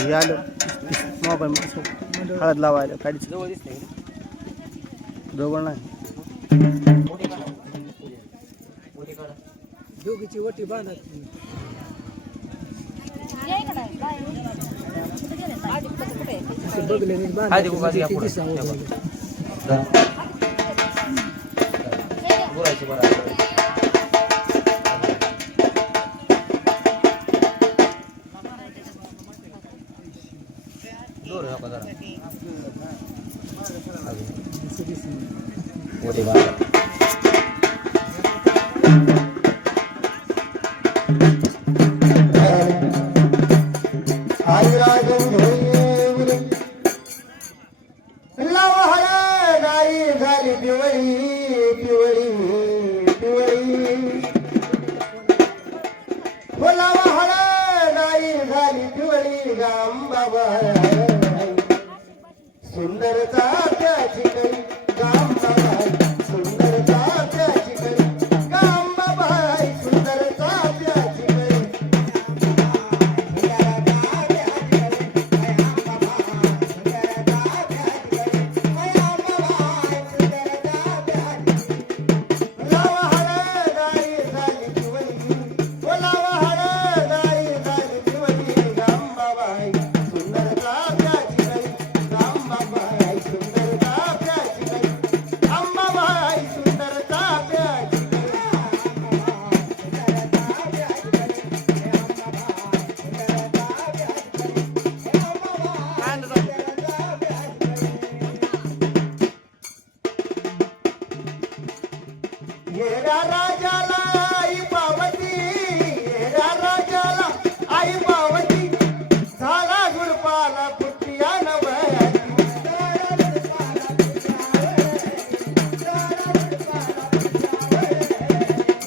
हे आलं मोबाईल हळद लावायला काढीच जवळ नाही दोघीची वटी बांधत सुंदरता त्याची काही गाम सुंदरता त्याची काही गाम बाबाई सुंदरता त्याची काही लावा हळदाई झाली दिवली लावा हळदाई झाली दिवली गाम बाबाई सुंदरता त्याची काही गाम बाबाई सुंदरता त्याची काही अंबाबाई सुंदरता त्याची येरा राजाला आई पावती येरा राजाला आई पावती झाला गुरपाला पुट्टिया नवयाती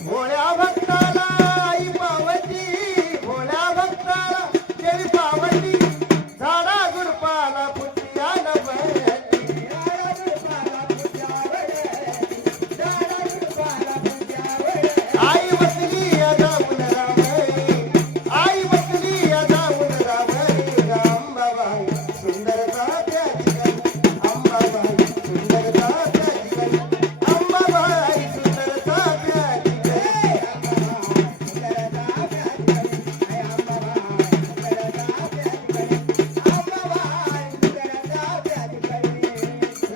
भोळ्या भक्ताला आई पावती भोळ्या भक्ताला देवी पावती झाला गुरपाला पुट्टिया नवयाती आई बसली या जाऊन रामई आई बसली या जाऊन रामई अंबाबाई सुंदरता त्याची काही अंबाबाई सुंदरता त्याची काही अंबाबाई सुंदरता त्याची काही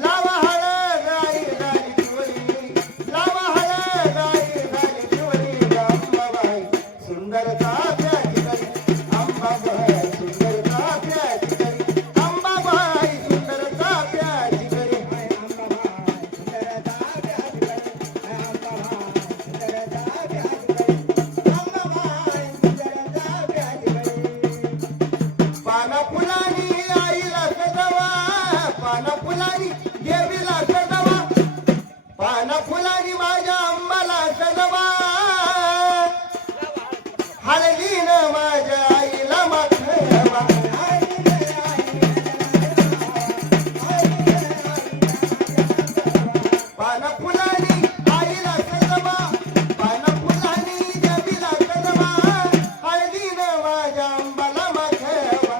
लावा हळदाई झाली दिवली लावा हळदाई झाली दिवली अंबाबाई सुंदरता त्याची काही अंबाबाई सुंदरता त्याची काही अंबाबाई सुंदरता त्याची काही पाना फुलानी आईला सजवा पाना फुलानी देवीला सजवा पाना फुलानी माझ्या अंबाला सजवा हळदीन माझ्या आईला माथवा पाना फुलानी आईला सजवा पाना फुलानी देवीला सजवा हळदीन माझ्या अंबाला माथवा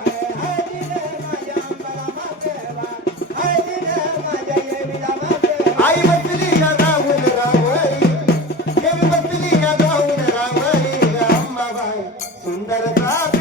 आई बसली या जाऊन रावई देवी बसली या जाऊन रावई अंबाबाई सुंदरता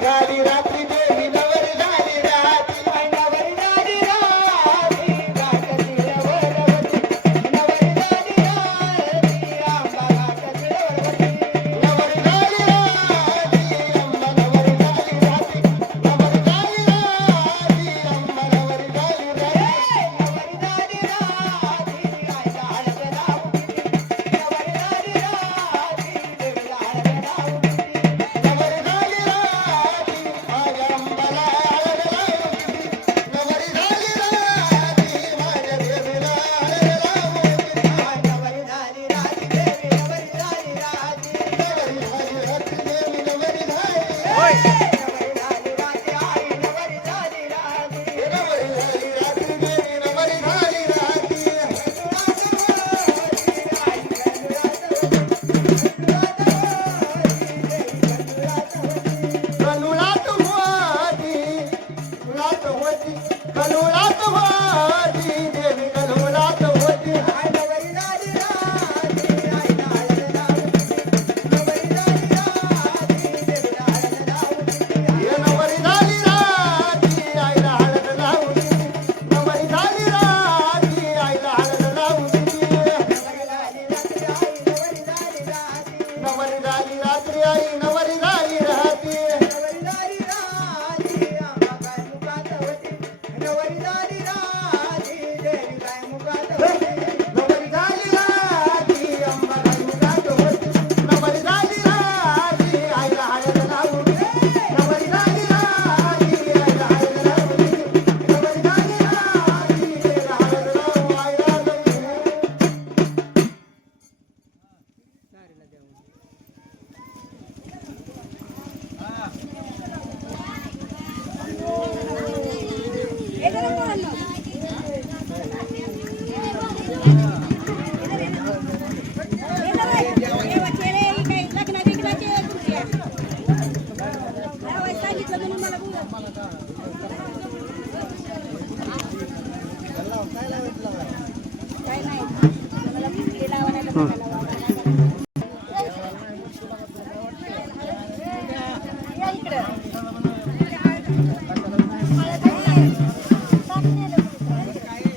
झाली रात्री देवी नवरी झाली रात्री नवरी झाली रात्री घाट तिळवरवती नवरी झाली रात्री आंबा घाट तिळवरवती नवरी झाली रात्री आंबा नवरी झाली रात्री नवरी झाली रात्री आंबा नवरी झाली रात्री नवरी झाली रात्री आईला हळद लावू नवरी झाली रात्री देवीला हळद लावू नवरी झाली रात्री माझ्या अंबाला हळद लावू नवरी झाली रात्री माझ्या देवीला हळद लावू नवरी झाली रात्री देवी नवरी झाली रात्री नवरी झाली रात्री देवी नवरी झाली नवरी झाली रात्री आई नवरी झाली रात्री नवरी झाली रात्री देवी नवरी झाली रात्री कनुळात होती कनुळात होती देवी कनुळात होती आई नवरी झाली रात्री आईला हळद लावू नवरी झाली रात्री देवीला हळद लावू नवरी झाली रात्री आईला हळद लावू नवरी झाली रात्री आईला हळद लावू नवरी झाली रात्री आई नवरी झाली रात्री नवरी झाली रात्री आंबा काय मुखात होती नवरी झाली रात्री देवी काय मुखात होती नवरी झाली रात्री आंबा काय मुखात होती नवरी झाली रात्री आईला हळद लावू नवरी झाली रात्री आईला हळद लावू नवरी झाली रात्री देवीला हळद लावू आईला लावू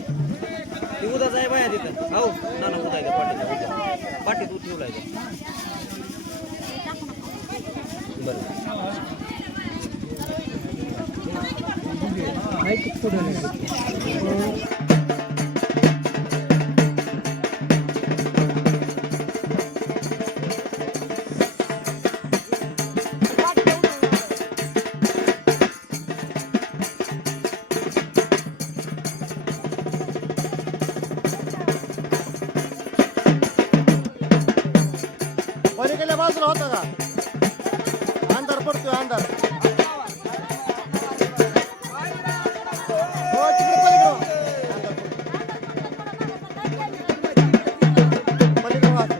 उदाच आहे बाया तिथं हो ना ना उदा आहे पाठी दूध ठेवलाय पलीकडल्या बाजूला होता का अंधार पडतोय अंधार हो तिकडे पलीकडे वाच.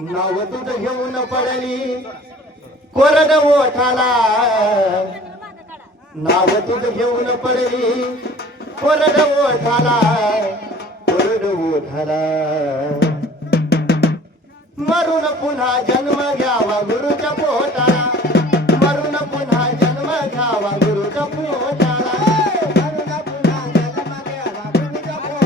नाव तुझं घेऊन पडली कोरड ओठाला नाव तुझं घेऊन पडली कोरड ओठाला कोरड ओठाला मरून पुन्हा जन्म घ्यावा गुरुच्या पोटाला मरून पुन्हा जन्म घ्यावा गुरुच्या पोटाला मरून पुन्हा जन्म घ्यावा गुरुच्या पोटाला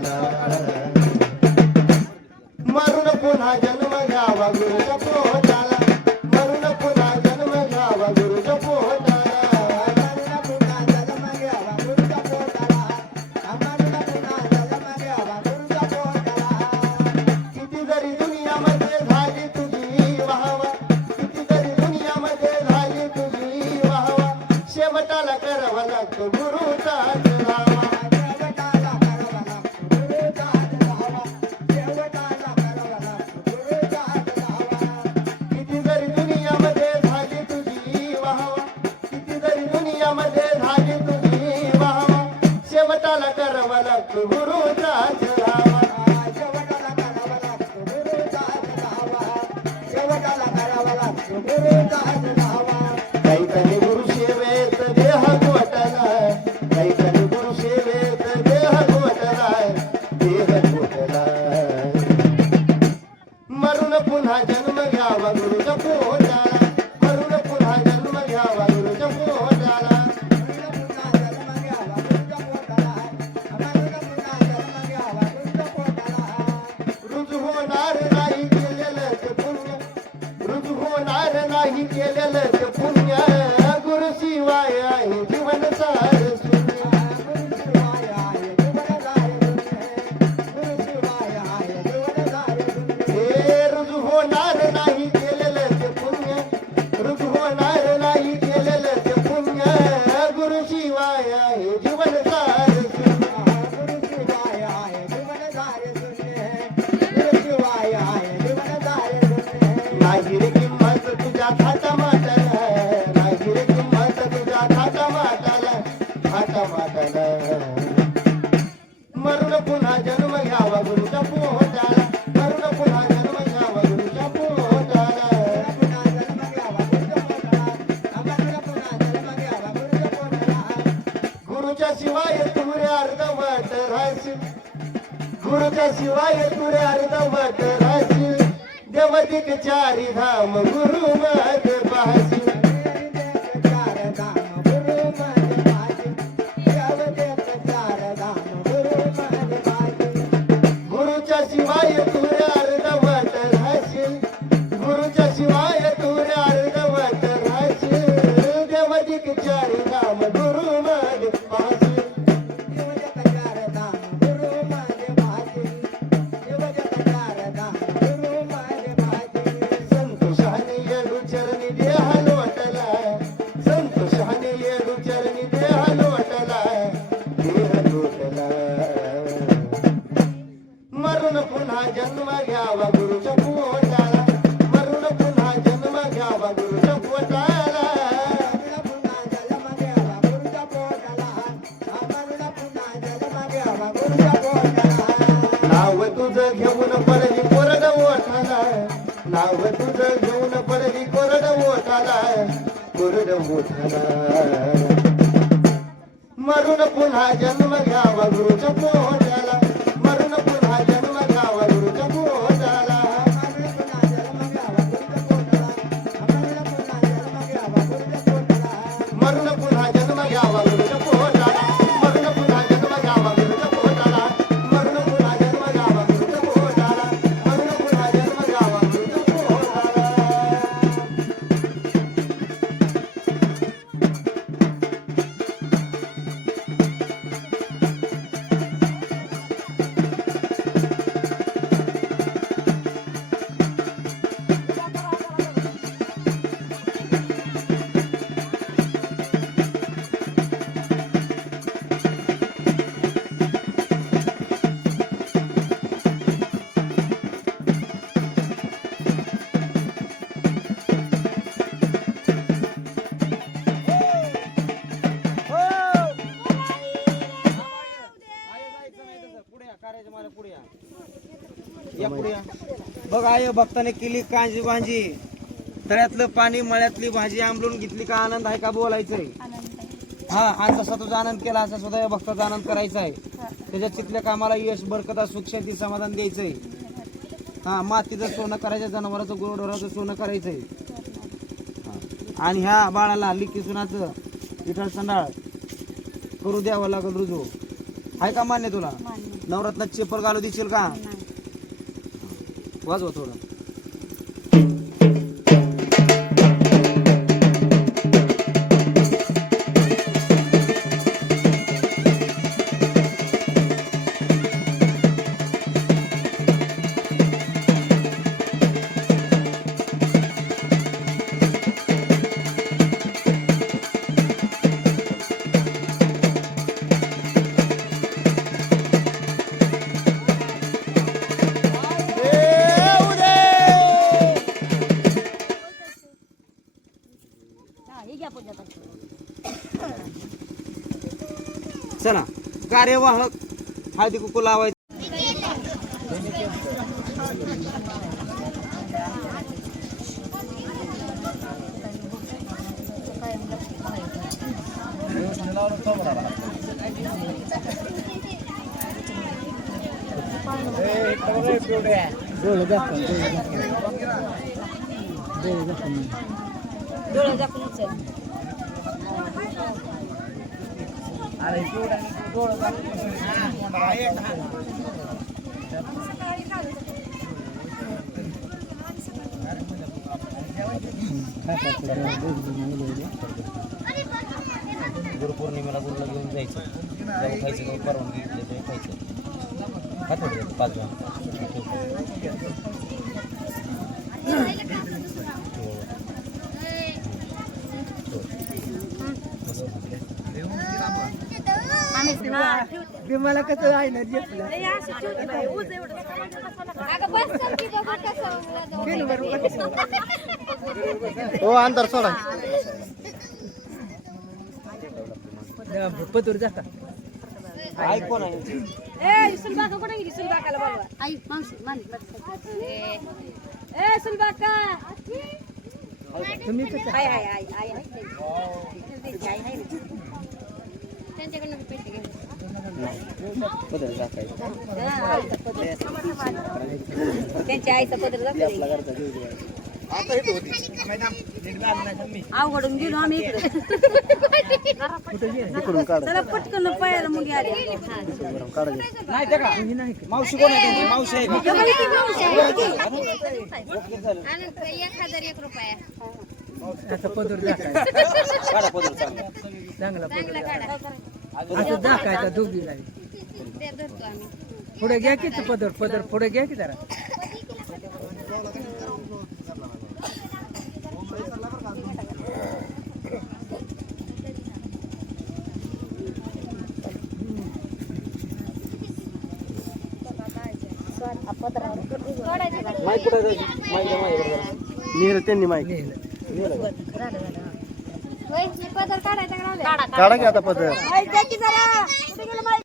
पोटाला मरून पुन्हा जन्म घ्यावा गुरुच्या पोटाला मरून पुन्हा जन्म घ्यावा गुरुच्या पोटाला मरून पुन्हा जन्म घ्यावा गुरुच्या पोटाला मरून पुन्हा जन्म घ्यावा गुरुच्या पोटाला किती जरी दुनियामध्ये झाली तुझी वाहवा किती जरी दुनियामध्ये झाली तुझी वाहवा शेवटाला करावा लागतो गुरुचा धावा शेवटाला करावा लागतो गुरुचा धावा शेवटाला करावा लागतो गुरुचा धावा किती जरी दुनियामध्ये झाली तुझी वाहवा किती जरी दुनियामध्ये झाली तुझी वाहवा शेवटाला करावा लागतो गुरुचा धावा शेवटाला करावा लागतो गुरुचा धावा शेवटाला करावा लागतो गुरुचा धावा काही काही गुरु सेवेत देह गोटला काही काही गुरु सेवेत देह गोटला मरून पुन्हा जन्म घ्यावा गुरुच्या पोटाला मरून पुन्हा जन्म घ्यावा गुरुच्या पोटाला मरून पुन्हा जन्म घ्यावा गुरुच्या पोटाला मरून पुन्हा जन्म घ्यावा गुरुच्या पोटाला रुजू होणार नाही केलेलं ते पुण्य रुजू होणार नाही केलेलं ते पुण्य गुरु शिवाय आहे जीवन सार शून्य गुरु शिवाय आहे जीवन सार शून्य गुरु शिवाय आहे जीवन सार शून्य हे रुजू होणार नाही केलेलं ते पुण्य रुजू होणार नाही केलेलं ते पुण्य गुरु शिवाय आहे जीवन सार शून्य गुरु शिवाय आहे जीवन सार शून्य गुरु शिवाय आहे जीवन सार शून्य नाही रे किंमत तुझ्या थाटा माटाला नाही रे किंमत तुझ्या थाटा माटाला मरून पुन्हा जन्म घ्यावा गुरुच्या पोटाला मरून पुन्हा जन्म घ्यावा गुरुच्या पोटाला पुन्हा जन्म घ्यावा गुरुच्या पोटाला मरून पुन्हा जन्म घ्यावा गुरुच्या पोटाला गुरुच्या शिवाय तुरे अर्धवट राहशील गुरुच्या शिवाय तुरे अर्धवट राहशील देवदिक चारी धाम गुरु मध्ये पाहशील चार धाम गुरु मध्ये पाहशील देवदिक चार धाम गुरु मध्ये पाहशील गुरुच्या शिवाय तुरे अर्धवट राहशील गुरुच्या शिवाय तुरे अर्धवट राहशील देवदिक चारी धाम गुरु मध्ये पाहशील देवदिक चार धाम गुरु मध्ये पाहशील देवदिक चार धाम गुरु मध्ये पाहशील संतोषाने येडू चरणी देह लोटला संतोषाने येडू चरणी देह लोटला मरून पुन्हा जन्म घ्यावा गुरुच्या पोटाला मरून पुन्हा जन्म घ्यावा गुरुच्या पोटाला पुन्हा जन्म घ्यावा गुरुच्या पोटाला मरून पुन्हा जन्म घ्यावा गुरुच्या पोटाला नाव तुझं घेऊन पडली कोरड ओठाला नाव तुझं घेऊन पडली कोरड ओठाला मरून पुन्हा जन्म घ्यावा गुरुच्या पोटाला मरून पुन्हा जन्म घ्यावा गुरुच्या पोटाला मरून पुन्हा जन्म घ्यावा गुरुच्या पोटाला मरून पुन्हा जन्म घ्यावा गुरुच्या पोटाला मरून पुन्हा जन्म घ्यावा गुरुच्या पोटाला मरून पुन्हा जन्म घ्यावा गुरुच्या पोटाला मरून पुन्हा जन्म घ्यावा गुरुच्या पोटाला मरून पुन्हा जन्म घ्यावा गुरुच्या पोटाला या पुढे या. बघ आय भक्ताने केली कांजी भांजी तळ्यातलं पाणी मळ्यातली भाजी आंबलून घेतली का आनंद आहे का बोलायचंय हा आणि जसा तुझा आनंद केला असा सुद्धा या भक्ताचा आनंद करायचा आहे त्याच्या चितल्या कामाला यश बरकत सुख शांती समाधान द्यायचंय हा मातीचं सोनं करायचं जनावराचं गुरुढोराचं सोनं करायचंय आणि ह्या बाळाला लिखी सुनाचं विठ्ठल संडाळ करू द्यावं लागल रुजू आहे का मान्य तुला नवरत्नाची चप्पल घालू देशील का? वाजवा थोडं. चला कार्यवाहक हळदी कुकू लावायचं. गुरुपौर्णिमेला गुरुला घेऊन जायचं, जाऊन खायचं, जाऊन परवानगी घेतली खायचं. हा थोडं 5 जण मला कसं आहे ना हो अंतर सोडा. पतूर जाता आई कोण आहे? तुम्ही कसं बदल टाकायचं. त्यांच्या आईचा पदर अवघडून गेलो आम्ही इकडे. चला पटकन पायाला मुली आली. नाही ते का मावशी कोण आहे त्यांची? मावशी आहे का? 1,001 रुपया. आता पदर दाखाय काढा पदर चांगला. चांगला पदर चांगला काढा. असं दाखायचा दोघीला ते धरतो आम्ही. पुढे घ्या की पदर पदर पुढे घ्या की जरा. माईक कुठे जायची? माईक द्या माझ्याकडे. नीर त्यांनी माहिती होय, मी पदर काढायचा का? काढा की आता पदर. जरा. कुठे गेलं माहिती?